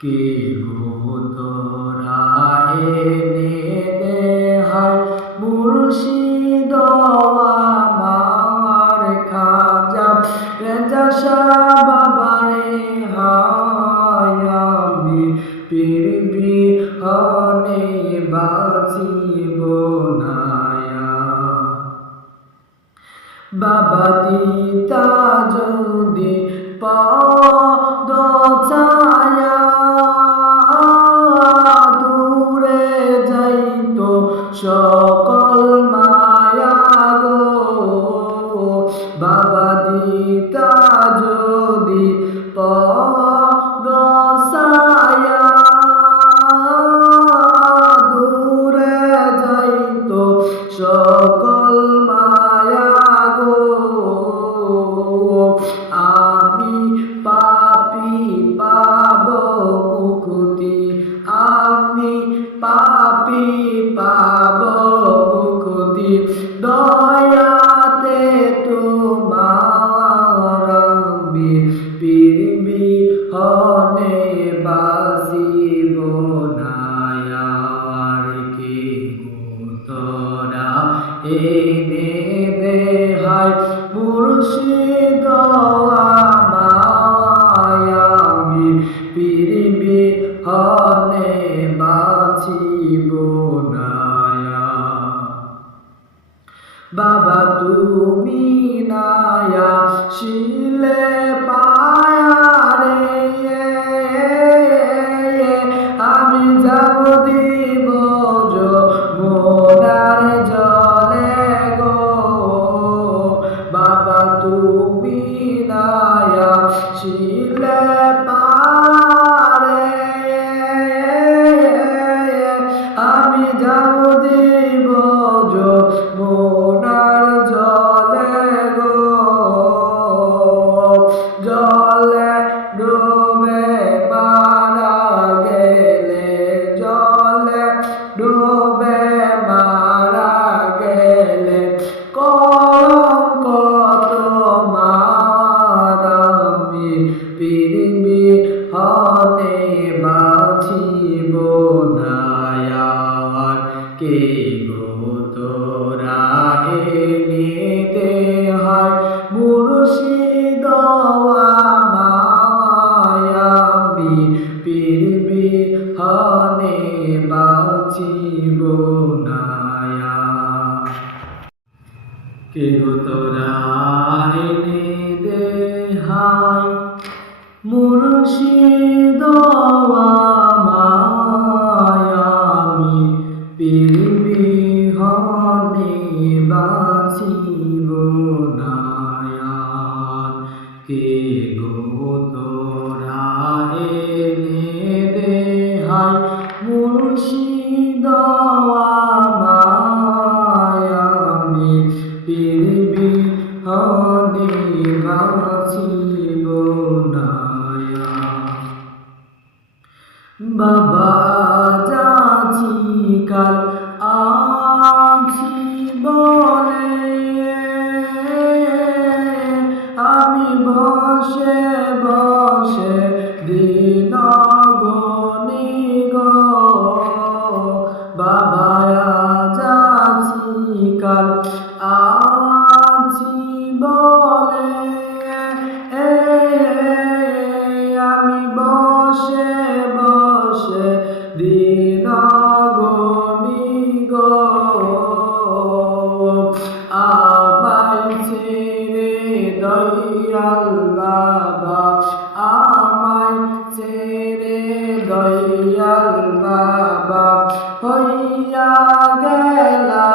কে গো তোরা এনে দে হায় মুর্শিদ আমার খাজা রেজা শাহ বাবারে হায় আমি পীর বিহনে বাঁচিব না বাবা দিতা যদি পদ ছায়া দূরে যাইতো সকল মায়া গো বাবা দিতা যদি পদ ছায়া দূরে যাইতো সকল আমি পাপি পাব মুক্তি আমি পাপি পাব মুক্তি দয়াতে তোমার আমি পীর বিহনে বাঁচিব না আর কে গো তোরা এনে দে হায় মুর্শিদ আমায় আমি পীর বিহনে বাঁচিব না বাবা তুমি নায়া শিলে পায়ারে আমি যাব দিব মোরার জলে গো বাবা তুমি নায়া শিলে পারে আমি যাব দিব মোরার জলে গো জলে ডুবে মারা গেলে জলে ডুবে মারা গেলে কলঙ্ক তোমার আমি পীর বিহনে বাঁচিব না আর কে গো তোরা এনে দে হায় মুর্শিদ আমায় আমি পীর বিহনে বাঁচিব না কে গো তোরা এনে দে হায় মুর্শিদ আমায় আমি পীর বিহনে বাঁচিব না কে গো তোরা এনে দে হায় মুর্শিদ আমায় আমি পীর বিহনে বাঁচিব না বাবা যাচ্ছি কাল আছি বলে আমি বসে বসে দিন গনি গো বাবা যাচ্ছি কাল আছি বলে আমি বসে বসে দিন গনি গো আমায় ছেড়ে দয়াল বাবা আমায় ছেড়ে দয়াল বাবা হইয়া গেলা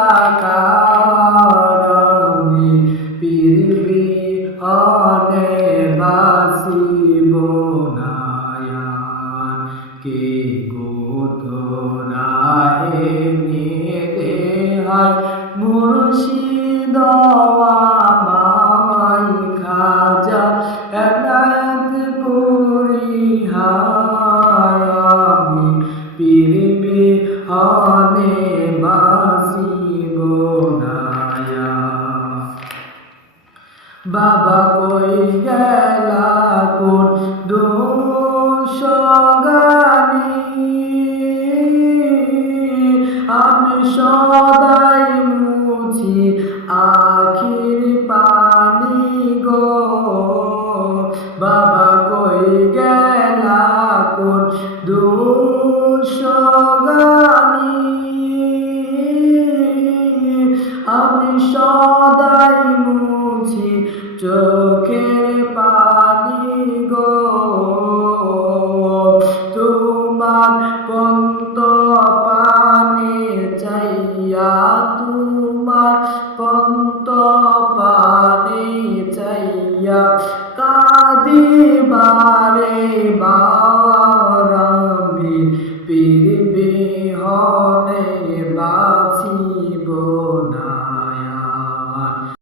কারণে পীর বিহনে বাঁচিব না কে গো তোরা এনে দে হায় মুর্শিদ আমায় খাজা এনায়েত পুরি হায় আমি পীর বিহনে বাঁচিব না বাবা কই গেলা কোন দোষ গা কই গেলা কোন দুঃসগানি আমি সদাই মুছি চোখের পানি গো তোমার পন্ত পানে চাইয়া তোমার পন্ত পানে চাইয়া কাঁদি বারে বারে